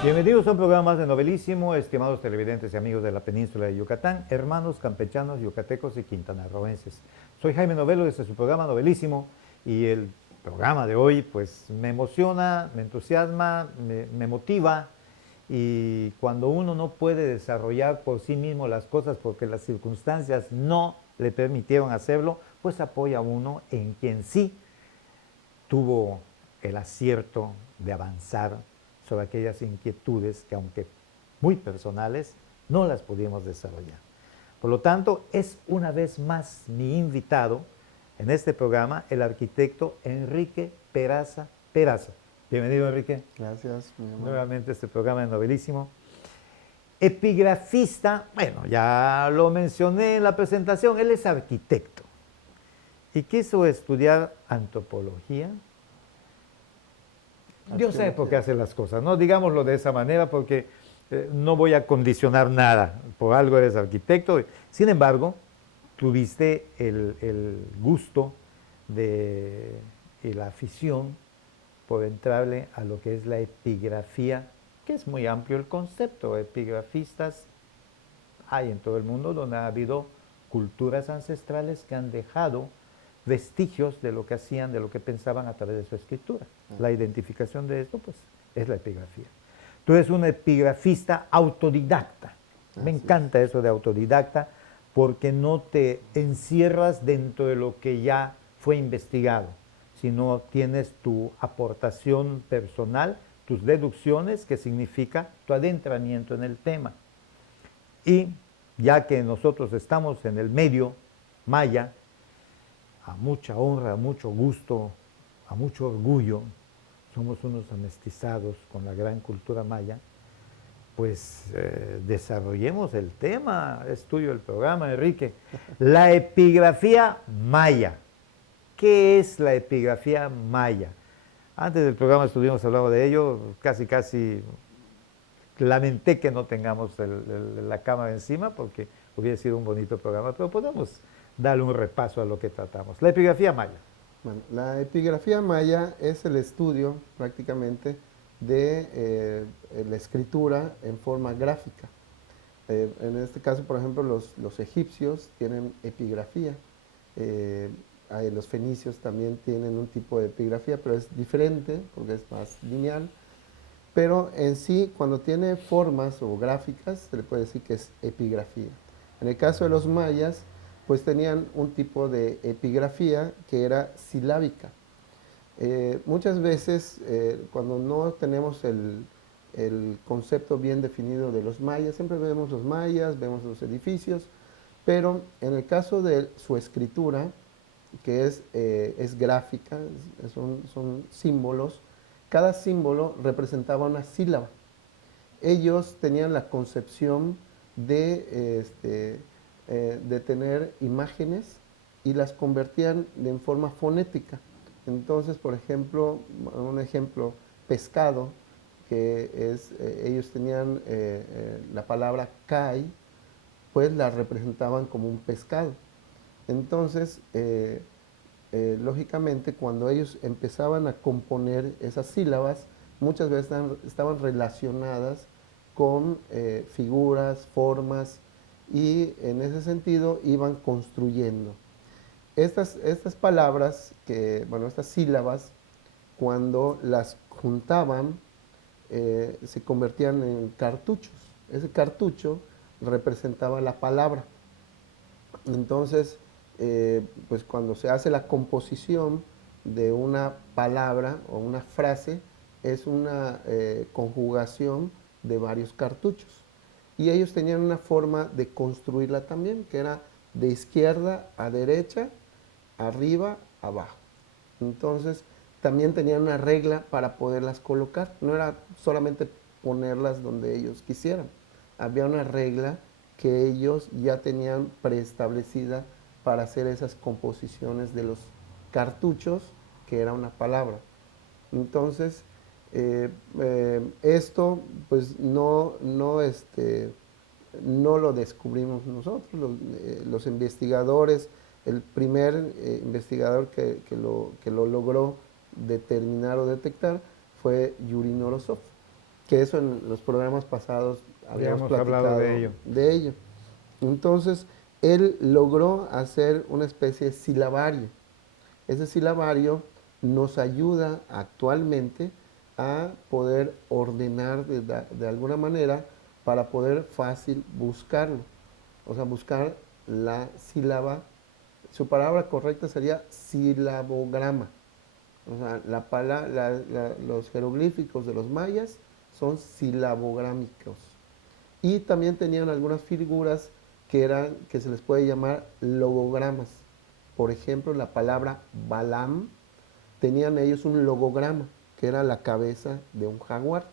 Bienvenidos a un programa más de Novelísimo, estimados televidentes y amigos de la península de Yucatán, hermanos campechanos, yucatecos y quintanarroenses. Soy Jaime Novelo desde su programa Novelísimo y el programa de hoy pues me emociona, me entusiasma, me motiva, y cuando uno no puede desarrollar por sí mismo las cosas porque las circunstancias no le permitieron hacerlo, pues apoya a uno en quien sí tuvo el acierto de avanzar sobre aquellas inquietudes que, aunque muy personales, no las pudimos desarrollar. Por lo tanto, es una vez más mi invitado en este programa, el arquitecto Enrique Peraza Peraza. Bienvenido, Enrique. Gracias, mi amor. Nuevamente a este programa de Novelísimo. Epigrafista, bueno, ya lo mencioné en la presentación, él es arquitecto y quiso estudiar antropología. Dios sabe por qué hace las cosas, ¿no? Digámoslo de esa manera, porque no voy a condicionar nada. Por algo eres arquitecto. Sin embargo, tuviste el gusto y la afición por entrarle a lo que es la epigrafía, que es muy amplio el concepto. Epigrafistas hay en todo el mundo, donde ha habido culturas ancestrales que han dejado vestigios de lo que hacían, de lo que pensaban a través de su escritura. La identificación de esto, pues, es la epigrafía. Tú eres un epigrafista autodidacta. Me encanta eso de autodidacta, porque no te encierras dentro de lo que ya fue investigado, sino tienes tu aportación personal, tus deducciones, que significa tu adentramiento en el tema. Y ya que nosotros estamos en el medio maya, a mucha honra, a mucho gusto, a mucho orgullo, somos unos amestizados con la gran cultura maya, pues desarrollemos el tema. Es tuyo el programa, Enrique. La epigrafía maya. ¿Qué es la epigrafía maya? Antes del programa estuvimos hablando de ello, casi lamenté que no tengamos la cámara encima, porque hubiera sido un bonito programa, pero podemos darle un repaso a lo que tratamos. La epigrafía maya. Bueno, la epigrafía maya es el estudio prácticamente de la escritura en forma gráfica. En este caso, por ejemplo, los egipcios tienen epigrafía. Eh, los fenicios también tienen un tipo de epigrafía, pero es diferente porque es más lineal. Pero en sí, cuando tiene formas o gráficas, se le puede decir que es epigrafía. En el caso de los mayas, pues tenían un tipo de epigrafía que era silábica. Muchas veces, cuando no tenemos el concepto bien definido de los mayas, siempre vemos los mayas, vemos los edificios, pero en el caso de su escritura, que es gráfica, son símbolos, cada símbolo representaba una sílaba. Ellos tenían la concepción de tener imágenes y las convertían en forma fonética. Entonces, por ejemplo, un ejemplo, pescado, que es, ellos tenían la palabra kai, pues la representaban como un pescado. Entonces, lógicamente, cuando ellos empezaban a componer esas sílabas, muchas veces estaban relacionadas con figuras, formas, y en ese sentido iban construyendo. Estas palabras, bueno, estas sílabas, cuando las juntaban, se convertían en cartuchos. Ese cartucho representaba la palabra. Entonces, pues cuando se hace la composición de una palabra o una frase, es una conjugación de varios cartuchos. Y ellos tenían una forma de construirla también, que era de izquierda a derecha, arriba, abajo. Entonces, también tenían una regla para poderlas colocar. No era solamente ponerlas donde ellos quisieran. Había una regla que ellos ya tenían preestablecida para hacer esas composiciones de los cartuchos, que era una palabra. Entonces, esto pues no lo descubrimos nosotros, los investigadores. El primer investigador que lo logró determinar o detectar fue Yuri Norodzov. que eso en los programas pasados habíamos Habíamos hablado platicado de ello. de ello. Entonces, él logró hacer una especie de silabario. Ese silabario nos ayuda actualmente a poder ordenar de alguna manera para poder fácil buscarlo. O sea, buscar la sílaba. Su palabra correcta sería silabograma. O sea, los jeroglíficos de los mayas son silabográmicos. Y también tenían algunas figuras que se les puede llamar logogramas. Por ejemplo, la palabra Balam, tenían ellos un logograma, que era la cabeza de un jaguar.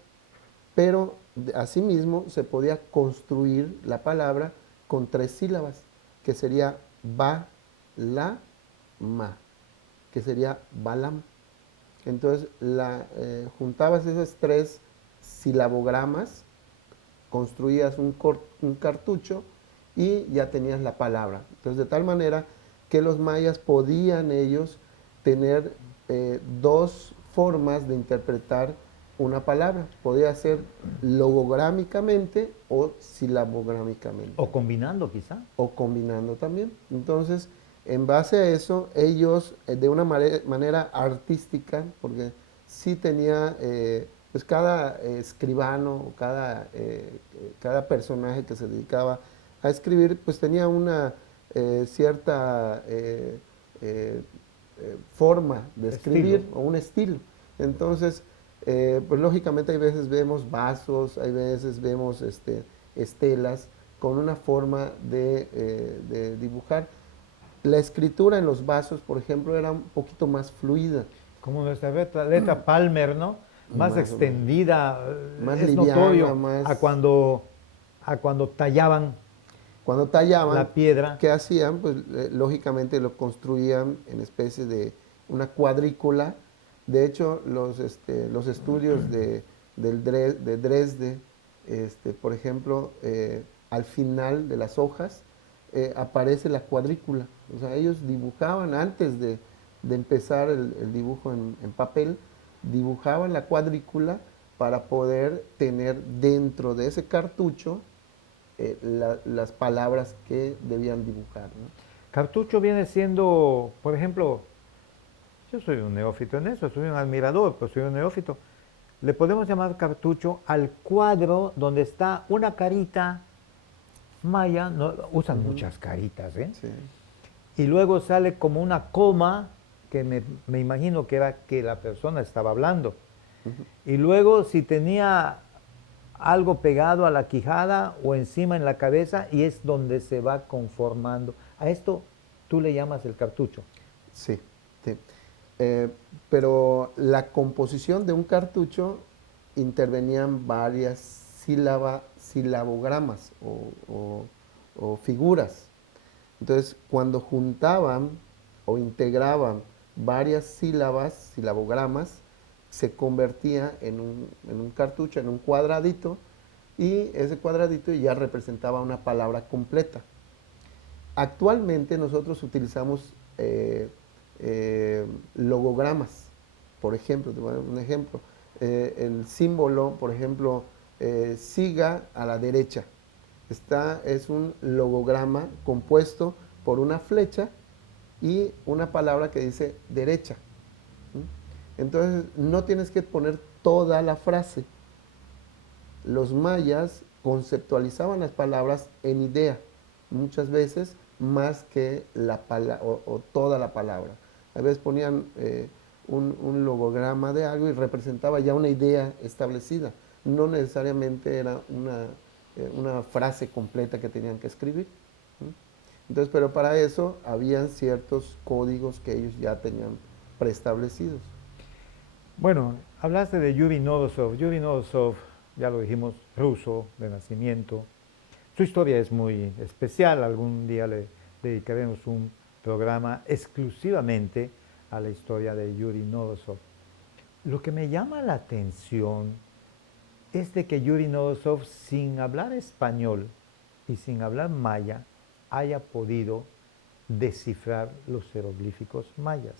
Pero asimismo se podía construir la palabra con 3 sílabas, que sería ba, la, ma, que sería Balam. Entonces juntabas esos 3 silabogramas, construías un cartucho y ya tenías la palabra. Entonces, de tal manera que los mayas podían ellos tener 2 formas de interpretar una palabra. Podía ser logográmicamente o silabográmicamente. O combinando quizá. O combinando también. Entonces, en base a eso, ellos de una manera artística, porque sí tenía, pues cada escribano o cada personaje que se dedicaba a escribir, pues tenía una cierta forma de escribir Estilo. o un estilo. Entonces, pues lógicamente hay veces vemos vasos, hay veces vemos estelas con una forma de dibujar. La escritura en los vasos, por ejemplo, era un poquito más fluida, Como nuestra letra Palmer, ¿no? Más más o menos, extendida, más es liviana, notorio más... a cuando tallaban Cuando tallaban, la piedra. ¿qué hacían? Pues lógicamente lo construían en especie de una cuadrícula. De hecho, los estudios de Dresde, por ejemplo, al final de las hojas aparece la cuadrícula. O sea, ellos dibujaban antes de empezar el dibujo en papel, dibujaban la cuadrícula para poder tener dentro de ese cartucho las palabras que debían dibujar, ¿no? Cartucho viene siendo, por ejemplo, yo soy un neófito en eso, soy un admirador, pues soy un neófito. Le podemos llamar cartucho al cuadro donde está una carita maya, no, usan Ujú. muchas caritas, ¿eh? Sí. Y luego sale como una coma, que me imagino que era que la persona estaba hablando. Ujú. Y luego si tenía algo pegado a la quijada o encima en la cabeza y es donde se va conformando. A esto tú le llamas el cartucho. Sí, sí. Eh, pero la composición de un cartucho intervenían varias silabogramas o figuras. Entonces, cuando juntaban o integraban varias sílabas, silabogramas, se convertía en un cartucho, en un cuadradito, y ese cuadradito ya representaba una palabra completa. Actualmente nosotros utilizamos logogramas. Por ejemplo, te voy a dar un ejemplo. El símbolo, por ejemplo, siga a la derecha. Es un logograma compuesto por una flecha y una palabra que dice derecha. Entonces, no tienes que poner toda la frase. Los mayas conceptualizaban las palabras en idea, muchas veces más que o toda la palabra. A veces ponían un logograma de algo y representaba ya una idea establecida. No necesariamente era una frase completa que tenían que escribir. Entonces, pero para eso habían ciertos códigos que ellos ya tenían preestablecidos. Bueno, hablaste de Yuri Novosov. Yuri Novosov, ya lo dijimos, ruso de nacimiento. Su historia es muy especial. Algún día le dedicaremos un programa exclusivamente a la historia de Yuri Novosov. Lo que me llama la atención es de que Yuri Novosov, sin hablar español y sin hablar maya, haya podido descifrar los jeroglíficos mayas.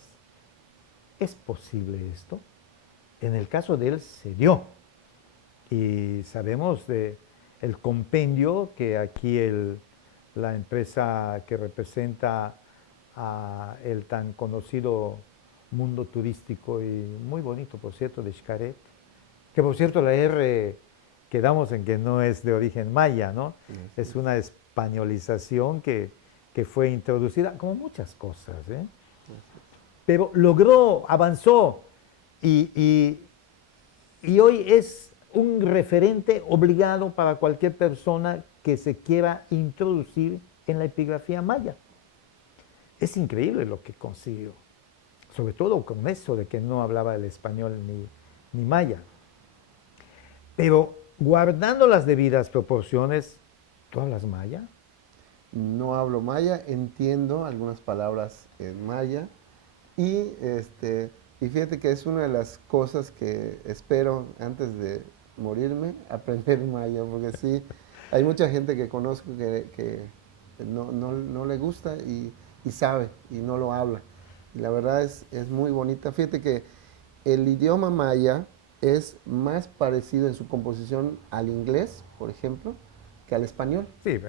¿Es posible esto? En el caso de él se dio. y sabemos de el compendio que aquí la empresa que representa a el tan conocido mundo turístico y muy bonito, por cierto, de Xcaret, que por cierto la R quedamos en que no es de origen maya, ¿no? Es una españolización que fue introducida, como muchas cosas, ¿eh? Pero logró, avanzó y hoy es un referente obligado para cualquier persona que se quiera introducir en la epigrafía maya. Es increíble lo que consiguió, sobre todo con eso de que no hablaba el español ni maya. Pero guardando las debidas proporciones, ¿tú hablas maya? No hablo maya, entiendo algunas palabras en maya y fíjate que es una de las cosas que espero antes de morirme, aprender maya, porque sí, hay mucha gente que conozco que no le gusta y sabe y no lo habla. Y la verdad es muy bonita. Fíjate que el idioma maya es más parecido en su composición al inglés, por ejemplo, que al español. Sí,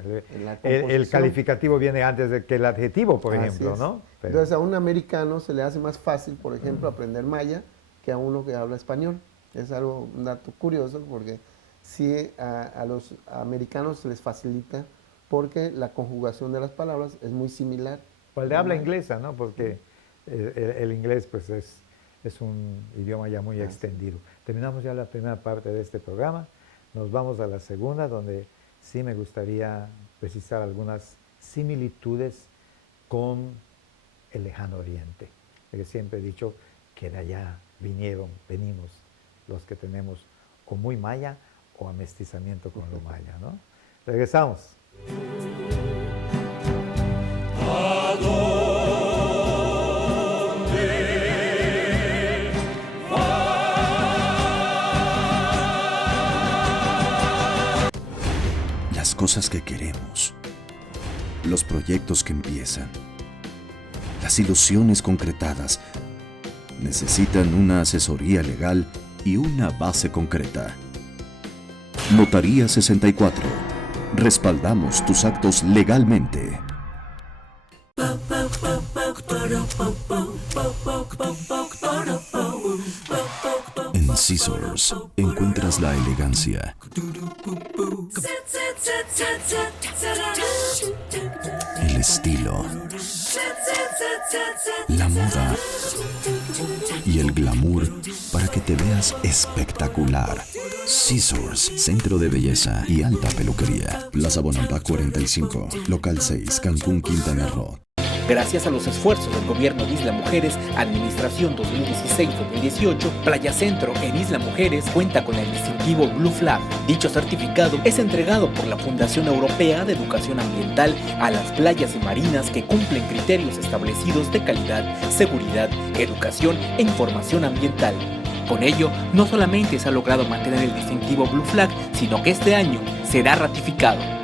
el calificativo viene antes de que el adjetivo, por Así ejemplo, es. ¿no? Pero Entonces a un americano se le hace más fácil, por ejemplo, aprender maya que a uno que habla español. Es un dato curioso porque sí a los americanos se les facilita porque la conjugación de las palabras es muy similar. o el de habla inglesa, ¿no? Porque el inglés pues es un idioma ya muy extendido. Terminamos ya la primera parte de este programa. Nos vamos a la segunda, donde sí me gustaría precisar algunas similitudes con el lejano oriente. Porque siempre he dicho que de allá venimos los que tenemos o muy maya o amestizamiento con lo maya, ¿no? Regresamos. Las cosas que queremos, los proyectos que empiezan, las ilusiones concretadas necesitan una asesoría legal y una base concreta. Notaría 64. Respaldamos tus actos legalmente. En Scissors encuentras la elegancia, el estilo, la moda y el glamour para que te veas espectacular. Scissors, centro de belleza y alta peluquería. Plaza Bonampak 45, local 6, Cancún, Quintana Roo. Gracias a los esfuerzos del gobierno de Isla Mujeres, Administración 2016-2018, Playa Centro en Isla Mujeres cuenta con el distintivo Blue Flag. Dicho certificado es entregado por la Fundación Europea de Educación Ambiental a las playas y marinas que cumplen criterios establecidos de calidad, seguridad, educación e información ambiental. Con ello, no solamente se ha logrado mantener el distintivo Blue Flag, sino que este año será ratificado.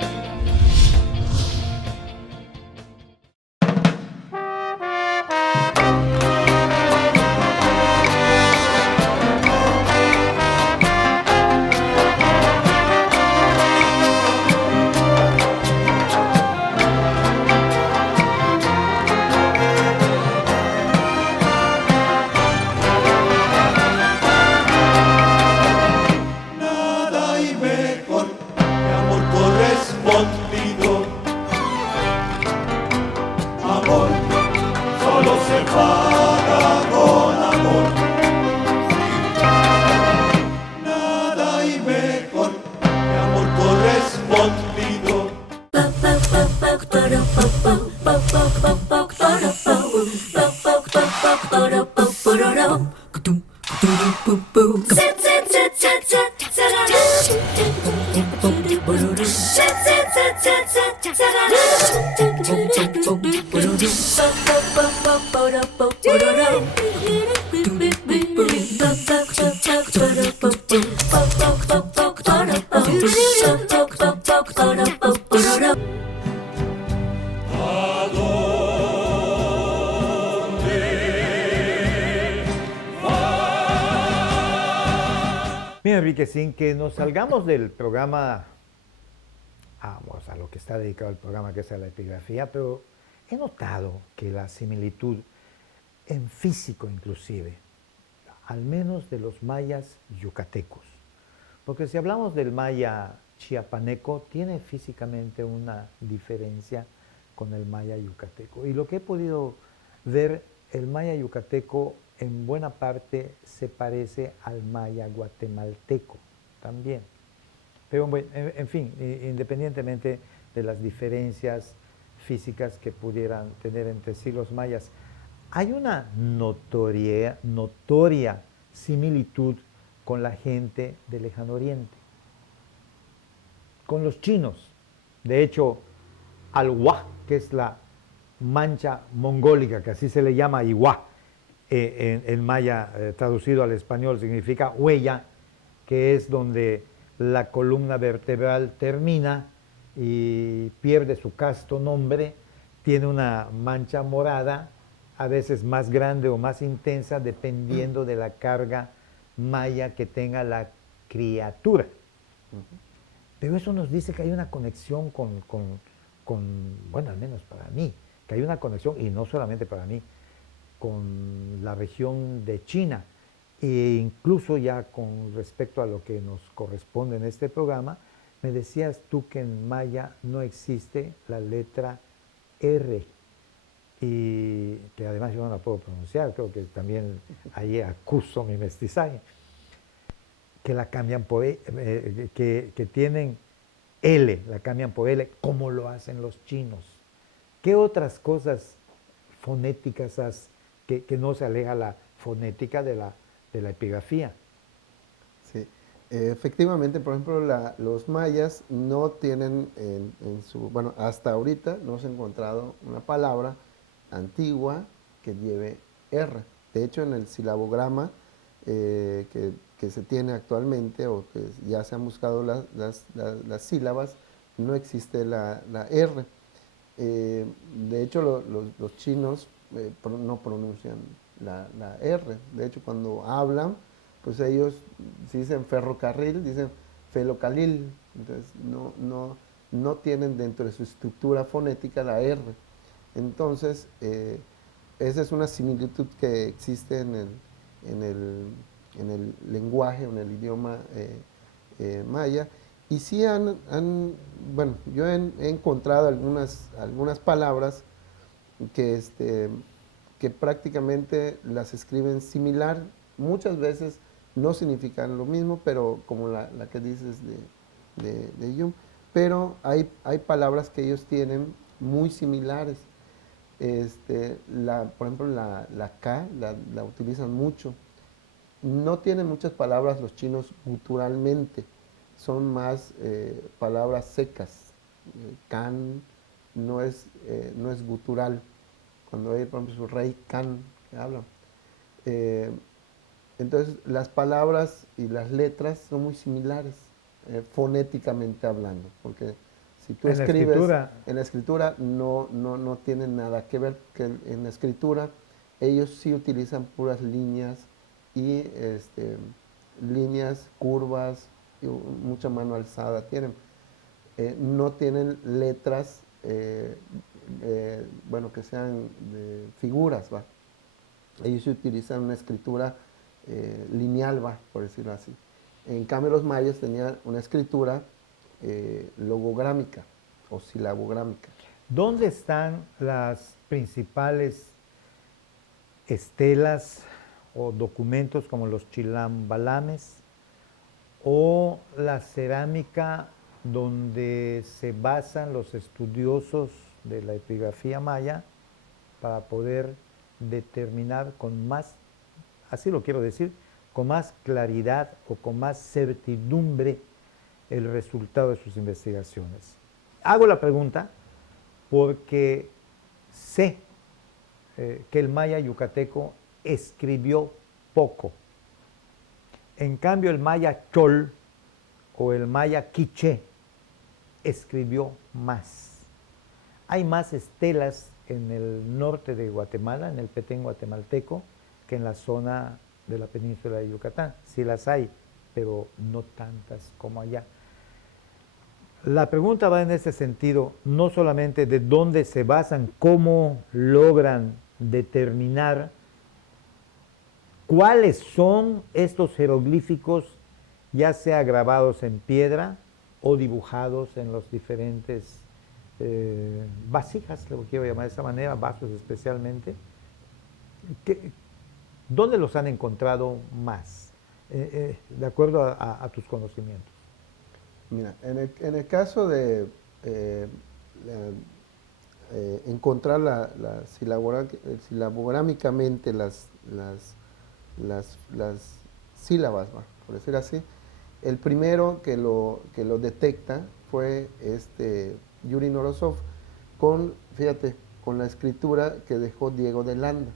que sin que nos salgamos del programa, vamos a lo que está dedicado el programa, que es a la epigrafía, pero he notado que la similitud en físico inclusive, al menos de los mayas yucatecos, porque si hablamos del maya chiapaneco, tiene físicamente una diferencia con el maya yucateco. Y lo que he podido ver, el maya yucateco en buena parte se parece al maya guatemalteco también. Pero bueno, en fin, independientemente de las diferencias físicas que pudieran tener entre sí los mayas, hay una notoria similitud con la gente del Lejano Oriente, con los chinos. De hecho, al-Wa, que es la mancha mongólica, que así se le llama Iwa, en maya traducido al español significa huella, que es donde la columna vertebral termina y pierde su casto nombre, tiene una mancha morada, a veces más grande o más intensa, dependiendo de la carga maya que tenga la criatura. Pero eso nos dice que hay una conexión con, bueno, al menos para mí, que hay una conexión, y no solamente para mí, con la región de China, e incluso ya con respecto a lo que nos corresponde en este programa, me decías tú que en maya no existe la letra R, y que además yo no la puedo pronunciar, creo que también ahí acuso mi mestizaje, que la cambian por, que tienen L, la cambian por L, como lo hacen los chinos. ¿Qué otras cosas fonéticas que no se aleja la fonética de la epigrafía? Sí, efectivamente, por ejemplo, los mayas no tienen bueno, hasta ahorita no se ha encontrado una palabra antigua que lleve R. De hecho, en el silabograma que se tiene actualmente, o que ya se han buscado las sílabas, no existe la R. De hecho, los chinos no pronuncian la R. De hecho, cuando hablan, pues ellos, si dicen ferrocarril, dicen felocalil. Entonces, no tienen dentro de su estructura fonética la R. Entonces, esa es una similitud que existe en el lenguaje, en el idioma maya. Y sí bueno, yo he encontrado algunas palabras que prácticamente las escriben similar. Muchas veces no significan lo mismo, pero como la que dices de Yum. Pero hay palabras que ellos tienen muy similares. Por ejemplo, la K la utilizan mucho. No tienen muchas palabras los chinos guturalmente, son más palabras secas. Can no es gutural. Cuando hay, por ejemplo, su rey can, que hablan. Entonces, las palabras y las letras son muy similares, fonéticamente hablando, porque si tú escribes en la escritura no tienen nada que ver, que en la escritura ellos sí utilizan puras líneas y líneas, curvas, y mucha mano alzada tienen. No tienen letras, bueno, que sean figuras, ¿va? Ellos utilizan una escritura lineal, ¿va? Por decirlo así. En cambio, los mayas tenían una escritura logográmica o silabográmica. ¿Dónde están las principales estelas o documentos como los chilambalames o la cerámica donde se basan los estudiosos de la epigrafía maya para poder determinar con más, así lo quiero decir, con más claridad o con más certidumbre el resultado de sus investigaciones? Hago la pregunta porque sé que el maya yucateco escribió poco. En cambio, el maya chol o el maya quiché escribió más. Hay más estelas en el norte de Guatemala, en el Petén guatemalteco, que en la zona de la península de Yucatán. Sí las hay, pero no tantas como allá. La pregunta va en este sentido, no solamente de dónde se basan, cómo logran determinar cuáles son estos jeroglíficos, ya sea grabados en piedra o dibujados en los diferentes vasijas, lo quiero llamar de esa manera, vasos especialmente. ¿Qué- ¿Dónde los han encontrado más? De acuerdo a tus conocimientos. Mira, en el caso de encontrar silabográmicamente las sílabas, ¿va? Por decir así, el primero que lo detecta fue Yuri Norosov fíjate, con la escritura que dejó Diego de Landa.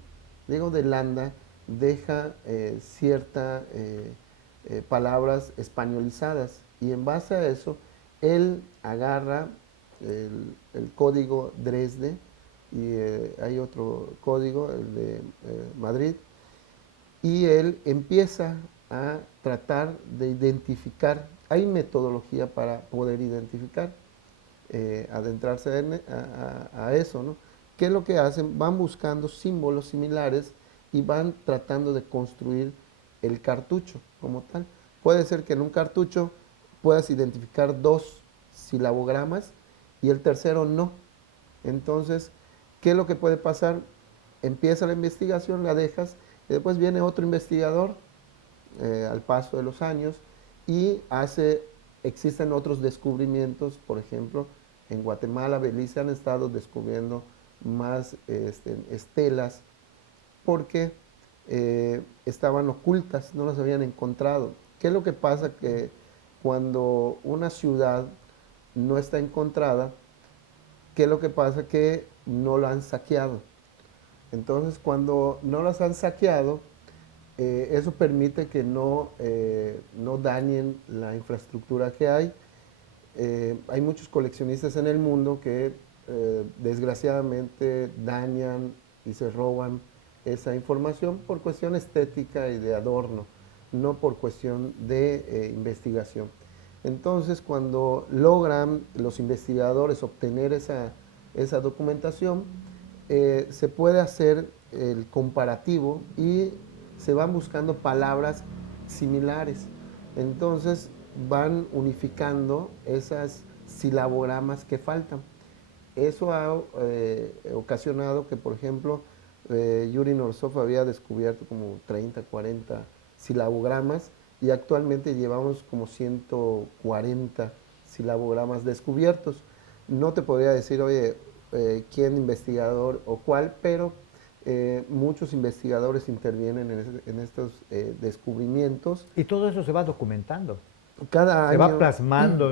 Diego de Landa deja ciertas palabras españolizadas y en base a eso él agarra el código Dresde y hay otro código, el de Madrid, y él empieza a tratar de identificar, hay metodología para poder identificar, adentrarse a eso, ¿no? ¿Qué es lo que hacen? Van buscando símbolos similares y van tratando de construir el cartucho como tal. Puede ser que en un cartucho puedas identificar 2 silabogramas y el tercero no. Entonces, ¿qué es lo que puede pasar? Empieza la investigación, la dejas, y después viene otro investigador al paso de los años y existen otros descubrimientos, por ejemplo, en Guatemala, Belice han estado descubriendo más estelas porque estaban ocultas, no las habían encontrado. ¿Qué es lo que pasa? Que cuando una ciudad no está encontrada, ¿qué es lo que pasa? Que no la han saqueado. Entonces, cuando no las han saqueado, eso permite que no dañen la infraestructura que hay. Hay muchos coleccionistas en el mundo que desgraciadamente dañan y se roban esa información por cuestión estética y de adorno, no por cuestión de investigación. Entonces, cuando logran los investigadores obtener esa documentación, se puede hacer el comparativo y se van buscando palabras similares. Entonces van unificando esas silabogramas que faltan. Eso ha ocasionado que, por ejemplo, Yuri Norsov había descubierto como 30, 40 silabogramas y actualmente llevamos como 140 silabogramas descubiertos. No te podría decir, oye, quién investigador o cuál, pero muchos investigadores intervienen en estos descubrimientos. Y todo eso se va documentando, Cada se va año, plasmando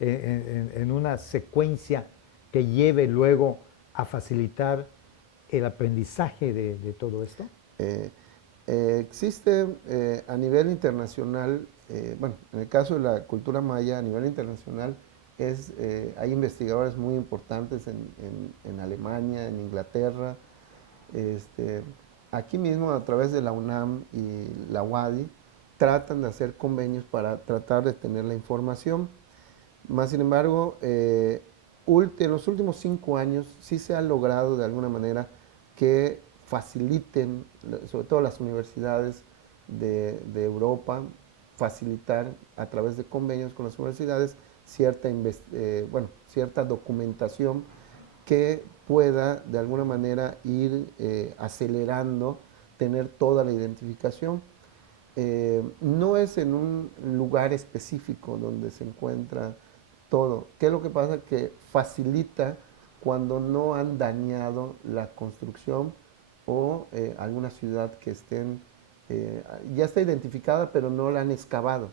en una secuencia que lleve luego a facilitar el aprendizaje de todo esto. eh, existe a nivel internacional, bueno, en el caso de la cultura maya, a nivel internacional, hay investigadores muy importantes en Alemania, en Inglaterra, aquí mismo a través de la UNAM y la UADY, tratan de hacer convenios para tratar de tener la información. Más sin embargo, en los últimos 5 años sí se ha logrado de alguna manera que faciliten, sobre todo las universidades de Europa, facilitar a través de convenios con las universidades cierta documentación que pueda de alguna manera ir acelerando, tener toda la identificación. No es en un lugar específico donde se encuentra todo. ¿Qué es lo que pasa? Que facilita cuando no han dañado la construcción o alguna ciudad que ya está identificada pero no la han excavado.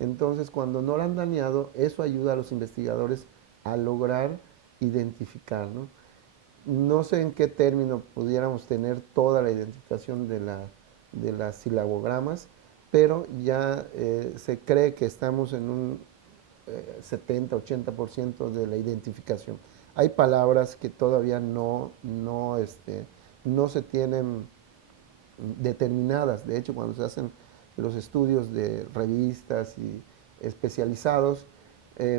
Entonces, cuando no la han dañado, eso ayuda a los investigadores a lograr identificar, ¿no? No sé en qué término pudiéramos tener toda la identificación de las silabogramas, pero ya se cree que estamos en un 70-80% de la identificación. Hay palabras que todavía no se tienen determinadas. De hecho, cuando se hacen los estudios de revistas y especializados,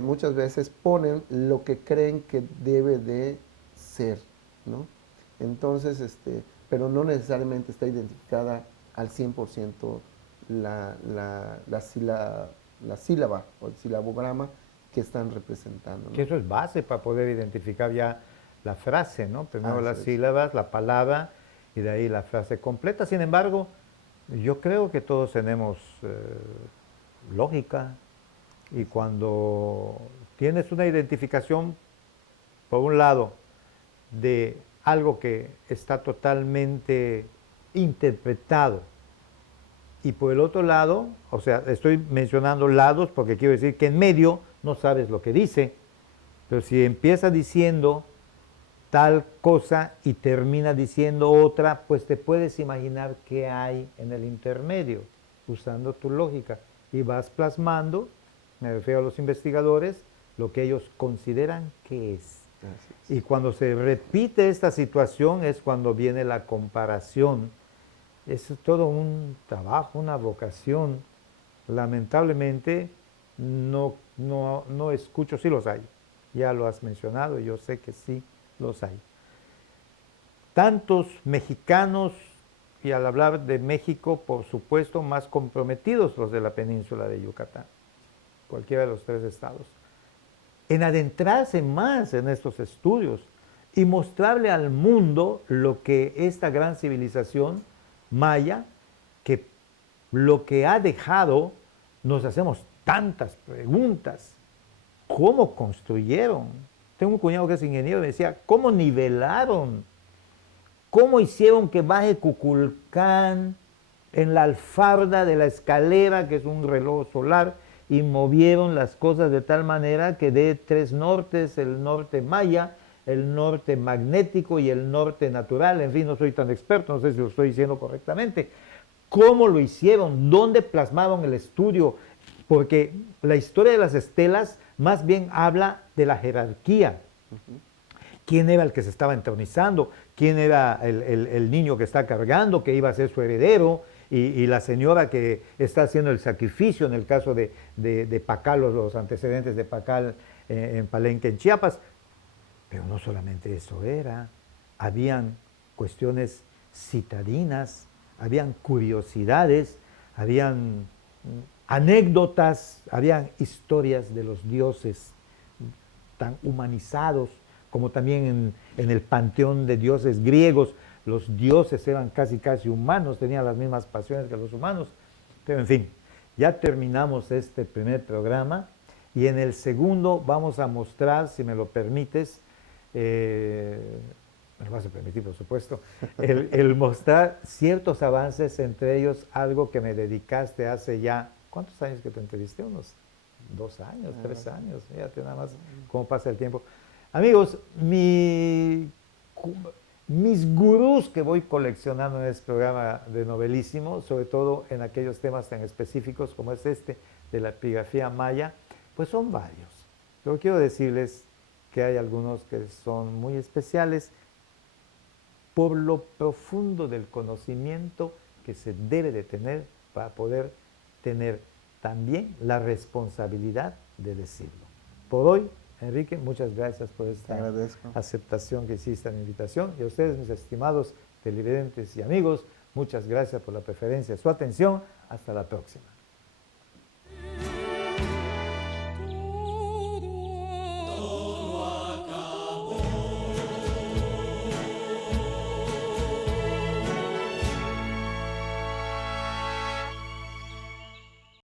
muchas veces ponen lo que creen que debe de ser, ¿no? Entonces, pero no necesariamente está identificada al 100% la sílaba o el silabograma que están representando, ¿no? Que eso es base para poder identificar ya la frase, ¿no? Primero las es. sílabas, la palabra y de ahí la frase completa. Sin embargo, yo creo que todos tenemos lógica y cuando tienes una identificación, por un lado, de algo que está totalmente interpretado y por el otro lado, o sea, estoy mencionando lados porque quiero decir que en medio no sabes lo que dice, pero si empieza diciendo tal cosa y termina diciendo otra, pues te puedes imaginar qué hay en el intermedio, usando tu lógica. Y vas plasmando, me refiero a los investigadores, lo que ellos consideran que es. Y cuando se repite esta situación es cuando viene la comparación. Es todo un trabajo, una vocación. Lamentablemente no escucho, sí los hay. Ya lo has mencionado, yo sé que sí los hay. Tantos mexicanos, y al hablar de México, por supuesto, más comprometidos los de la península de Yucatán, cualquiera de los 3 estados, en adentrarse más en estos estudios y mostrarle al mundo lo que esta gran civilización maya, que lo que ha dejado, nos hacemos tantas preguntas. ¿Cómo construyeron? Tengo un cuñado que es ingeniero y me decía, ¿cómo nivelaron? ¿Cómo hicieron que baje Kukulcán en la alfarda de la escalera, que es un reloj solar, y movieron las cosas de tal manera que de 3 nortes, el norte maya, el norte magnético y el norte natural? En fin, no soy tan experto, no sé si lo estoy diciendo correctamente. ¿Cómo lo hicieron? ¿Dónde plasmaron el estudio? Porque la historia de las estelas más bien habla de la jerarquía. ¿Quién era el que se estaba entronizando? ¿Quién era el niño que está cargando, que iba a ser su heredero? Y la señora que está haciendo el sacrificio, en el caso de Pacal, los antecedentes de Pacal en Palenque, en Chiapas. Pero no solamente eso era, habían cuestiones citadinas, habían curiosidades, habían anécdotas, habían historias de los dioses tan humanizados, como también en el panteón de dioses griegos, los dioses eran casi humanos, tenían las mismas pasiones que los humanos. Pero en fin, ya terminamos este primer programa y en el segundo vamos a mostrar, si me lo permites, me lo vas a permitir por supuesto, el mostrar ciertos avances, entre ellos algo que me dedicaste hace ya, ¿cuántos años que te entrevisté? Unos 2 años, 3 años, fíjate nada más cómo pasa el tiempo. Amigos, mis gurús que voy coleccionando en este programa de Novelísimo, sobre todo en aquellos temas tan específicos como es este de la epigrafía maya, pues son varios. Pero quiero decirles que hay algunos que son muy especiales por lo profundo del conocimiento que se debe de tener para poder tener también la responsabilidad de decirlo. Por hoy, Enrique, muchas gracias por esta aceptación que hiciste a mi invitación. Y a ustedes, mis estimados televidentes y amigos, muchas gracias por la preferencia, su atención. Hasta la próxima.